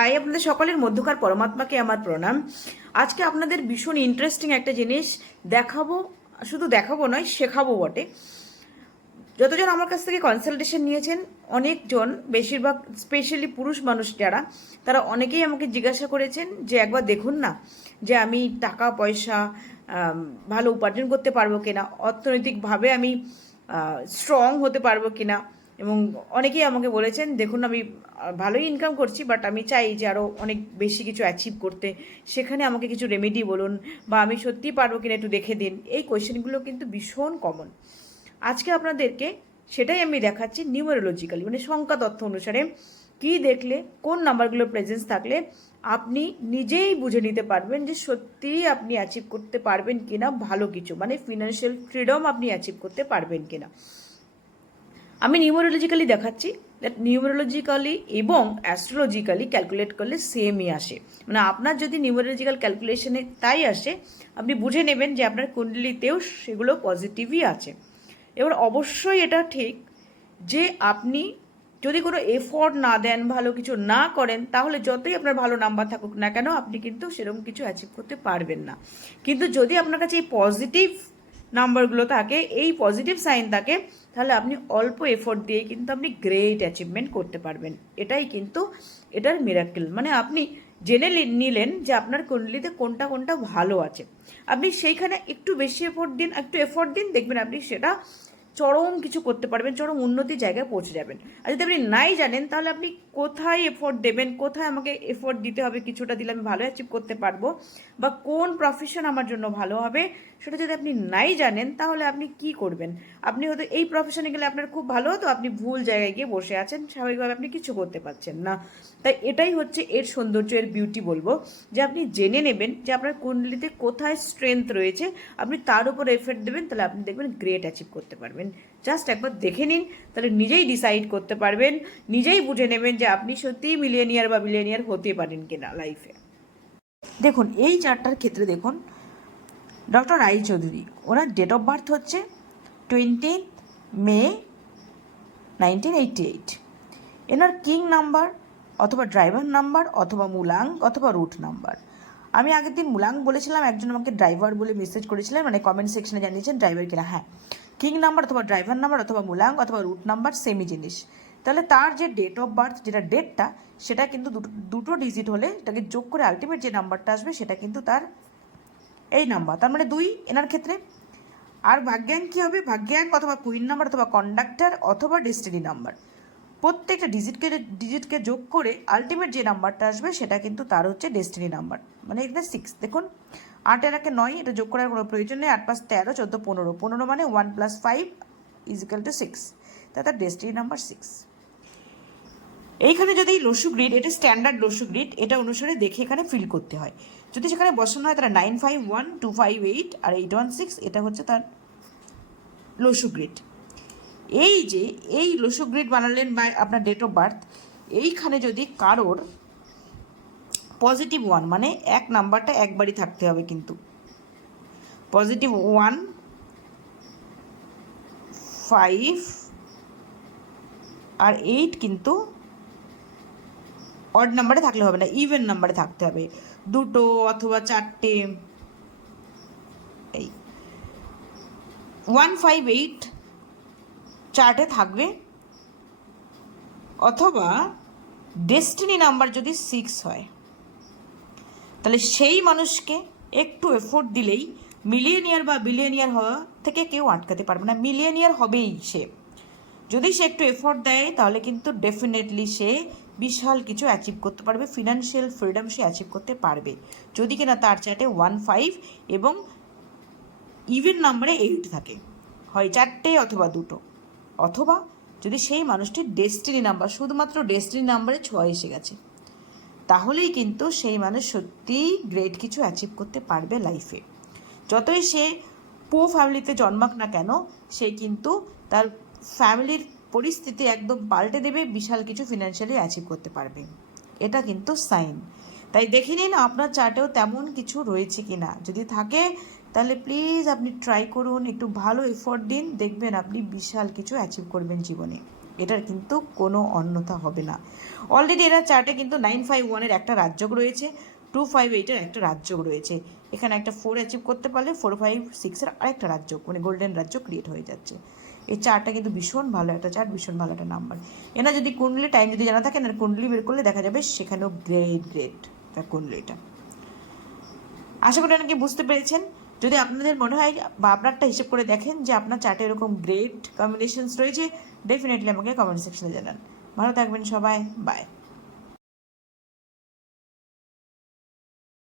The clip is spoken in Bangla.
হাই, আপনাদের সকলের মধ্যকার পরমাত্মাকে আমার প্রণাম। আজকে আপনাদের ভীষণ ইন্টারেস্টিং একটা জিনিস দেখাবো, শুধু দেখাবো নয়, শেখাবো বটে। যতজন আমার কাছ থেকে কনসালটেশন নিয়েছেন, অনেকজন, বেশিরভাগ স্পেশালি পুরুষ মানুষ যারা, তারা অনেকেই আমাকে জিজ্ঞাসা করেছেন যে, একবার দেখুন না যে আমি টাকা, পয়সা ভালো উপার্জন করতে পারব কিনা? অর্থনৈতিকভাবে আমি স্ট্রং হতে পারব কিনা? এবং অনেকেই আমাকে বলেছেন, দেখুন, আমি ভালোই ইনকাম করছি বাট আমি চাই যে আরও অনেক বেশি কিছু অ্যাচিভ করতে। সেখানে আমাকে কিছু রেমেডি বলুন, বা আমি সত্যিই পারব কিনা একটু দেখে দিন। এই কোয়েশ্চেনগুলো কিন্তু ভীষণ কমন আজকে আপনাদেরকে সেটাই আমি দেখাচ্ছি নিউমেরোলজিক্যালি মানে সংখ্যা তথ্য অনুসারে। কি দেখলে, কোন নাম্বারগুলো প্রেজেন্স থাকলে আপনি নিজেই বুঝে নিতে পারবেন যে সত্যিই আপনি অ্যাচিভ করতে পারবেন কিনা, ভালো কিছু। মানে ফিনান্সিয়াল ফ্রিডম আপনি অ্যাচিভ করতে পারবেন কিনা। আমি নিউমারোলজিক্যালি দেখাচ্ছি দ্যাট নিউমারোলজিক্যালি এবং অ্যাস্ট্রোলজিক্যালি ক্যালকুলেট করলে সেমই আসে। মানে আপনার যদি নিউমারোলজিক্যাল ক্যালকুলেশনে তাই আসে, আপনি বুঝে নেবেন যে আপনার কুণ্ডলিতেও সেগুলো পজিটিভই আছে। এবার অবশ্যই এটা ঠিক যে আপনি যদি কোনো এফোর্ট না দেন, ভালো কিছু না করেন, তাহলে যতই আপনার ভালো নাম্বার থাকুক না কেন, আপনি কিন্তু সেরকম কিছু অ্যাচিভ করতে পারবেন না। কিন্তু যদি আপনার কাছে এই পজিটিভ নাম্বারগুলো থাকে এই পজিটিভ সাইন থাকে তাহলে আপনি অল্প এফোর্ট দিয়ে কিন্তু আপনি গ্রেট অ্যাচিভমেন্ট করতে পারবেন। এটাই কিন্তু এটার মিরাকেল মানে আপনি জেনে নিলেন যে আপনার কুণ্ডলিতে কোনটা কোনটা ভালো আছে। আপনি সেইখানে একটু বেশি এফোর্ট দিন, একটু এফোর্ট দিন, দেখবেন আপনি সেটা চরম কিছু করতে পারবেন, চরম উন্নতির জায়গায় পৌঁছে যাবেন। আর যদি আপনি নাই জানেন, তাহলে আপনি কোথায় এফোর্ট দেবেন, কোথায় আমাকে এফোর্ট দিতে হবে, কিছুটা দিলে আমি ভালো অ্যাচিভ করতে পারব, বা কোন প্রফেশন আমার জন্য ভালো হবে, সেটা যদি আপনি নাই জানেন, তাহলে আপনি কি করবেন? আপনি হয়তো এই প্রফেশনে গেলে আপনার খুব ভালো হতো, আপনি ভুল জায়গায় গিয়ে বসে আছেন, স্বাভাবিকভাবে আপনি কিছু করতে পারছেন না। তাই এটাই হচ্ছে এর সৌন্দর্য, এর বিউটি বলব, যে আপনি জেনে নেবেন যে আপনার কুণ্ডলিতে কোথায় স্ট্রেংথ রয়েছে, আপনি তার উপর এফেক্ট দেবেন, তাহলে আপনি দেখবেন গ্রেট অ্যাচিভ করতে পারবেন। জাস্ট একবার দেখে নিন, তাহলে নিজেই ডিসাইড করতে পারবেন, নিজেই বুঝে নেবেন যে আপনি সত্যিই মিলিয়নিয়ার বা মিলিয়নিয়ার হতে পারেন কিনা লাইফে দেখুন, এই চারটার ক্ষেত্রে দেখুন ডক্টর রাই চৌধুরী, ওনার ডেট অফ বার্থ হচ্ছে twentieth May nineteen eighty eight এনার কিং নাম্বার অথবা ড্রাইভার নাম্বার অথবা মুলাং অথবা রুট নাম্বার আমি আগের দিন মুলাং বলেছিলাম, একজন আমাকে ড্রাইভার বলে মেসেজ করেছিলেন মানে কমেন্ট সেকশনে জানিয়েছেন ড্রাইভার কিনা। হ্যাঁ কিং নাম্বার অথবা ড্রাইভার নাম্বার অথবা মুলাং অথবা রুট নাম্বার সেমই জিনিস। তাহলে তার যে ডেট অফ বার্থ যেটা ডেটটা সেটা কিন্তু দুটো দুটো ডিজিট হলে এটাকে যোগ করে আলটিমেট যে নাম্বারটা আসবে, সেটা কিন্তু তার এই নাম্বার তার মানে দুই এনার ক্ষেত্রে। আর ভাগ্যাঙ্ক কী হবে? ভাগ্যাঙ্ক অথবা কুইন নাম্বার অথবা কন্ডাক্টর অথবা ডেস্টিনি নাম্বার প্রত্যেকটা ডিজিটকে ডিজিটকে যোগ করে আলটিমেট যে নাম্বারটা আসবে, সেটা কিন্তু তার হচ্ছে ডেস্টিনি নাম্বার মানে এখানে সিক্স দেখুন। আট এর একে নয়, এটা যোগ করার কোনো প্রয়োজন নেই। আট প্লাস তেরো, চোদ্দ, পনেরো। পনেরো মানে one plus five equal to six তা তার ডেস্টিনি নাম্বার সিক্স এইখানে যদি লসু গ্রিড এটা স্ট্যান্ডার্ড লসু গ্রিড এটা অনুসারে দেখে এখানে ফিল করতে হয়। যদি সেখানে বসানো হয় তারা nine five one two five eight আর এইট ওয়ান সিক্স এটা হচ্ছে তার লসু গ্রিড এই যে, এই লসু গ্রিড বানালেন বা আপনার ডেট অফ বার্থ এইখানে যদি কারোর পজিটিভ ওয়ান মানে এক নাম্বারটা একবারই থাকতে হবে কিন্তু। পজিটিভ ওয়ান ফাইভ আর এইট কিন্তু অড নাম্বারে থাকলে হবে না ইভেন নাম্বারে থাকতে হবে। দুটো অথবা চারটে, এই ওয়ান ফাইভ এইট চার্টে থাকবে। অথবা ডেস্টিনি নাম্বার যদি সিক্স হয়। তাহলে সেই মানুষকে একটু এফোর্ট দিলেই মিলিয়নিয়ার বা বিলিয়নিয়ার হওয়া থেকে কেউ আটকাতে পারবে না। মিলিয়নিয়ার হবেই সে। যদি সে একটু এফোর্ট দেয়, তাহলে কিন্তু ডেফিনেটলি সে বিশাল কিছু অ্যাচিভ করতে পারবে। ফিনান্সিয়াল ফ্রিডম সে অ্যাচিভ করতে পারবে। যদি কিনা তার চার্টে ওয়ান ফাইভ এবং ইভেন নাম্বারে এইট থাকে, হয় চারটে অথবা দুটো। অথবা যদি সেই মানুষটির ডেস্টিনি নাম্বার শুধুমাত্র ডেস্টিনি নাম্বারে ছয় এসে গেছে। তাহলেই কিন্তু সেই মানুষ সত্যিই গ্রেট কিছু অ্যাচিভ করতে পারবে লাইফে যতই সে পো ফ্যামিলিতে জন্মাক না কেন, সে কিন্তু তার ফ্যামিলির পরিস্থিতি একদম পাল্টে দেবে, বিশাল কিছু ফিনান্সিয়ালি অ্যাচিভ করতে পারবে। এটা কিন্তু সাইন তাই দেখে নিন আপনার চার্টেও তেমন কিছু রয়েছে কি না যদি থাকে, তাহলে প্লিজ আপনি ট্রাই করুন, একটু ভালো এফোর্ট দিন, দেখবেন আপনি বিশাল কিছু অ্যাচিভ করবেন জীবনে। এটার কিন্তু কোনো অন্যথা হবে না। অলরেডি এরা চার্টে কিন্তু নাইন ফাইভ ওয়ানের একটা রাজ্যক রয়েছে টু ফাইভ এইটের একটা রাজ্যক রয়েছে। এখানে একটা ফোর অ্যাচিভ করতে পারলে ফোর ফাইভ সিক্সের আরেকটা রাজ্য মানে গোল্ডেন রাজ্য ক্রিয়েট হয়ে যাচ্ছে। এই চার্টটা কিন্তু ভীষণ ভালো একটা চার্ট ভীষণ ভালো একটা নাম্বার এনা যদি কুণ্ডলি টাইম যদি জানা থাকে না কুণ্ডলি বের করলে দেখা যাবে সেখানেও গ্রেট গ্রেট তার কুণ্ডলিটা। আশা করি অনেকে বুঝতে পেরেছেন। যদি আপনাদের মনে হয় বা আপনারটা হিসেব করে দেখেন যে আপনার চার্টে এরকম গ্রেট কম্বিনেশনস রয়েছে ডেফিনেটলি আমাকে কমেন্ট সেকশনে জানান। ভালো থাকবেন সবাই বাই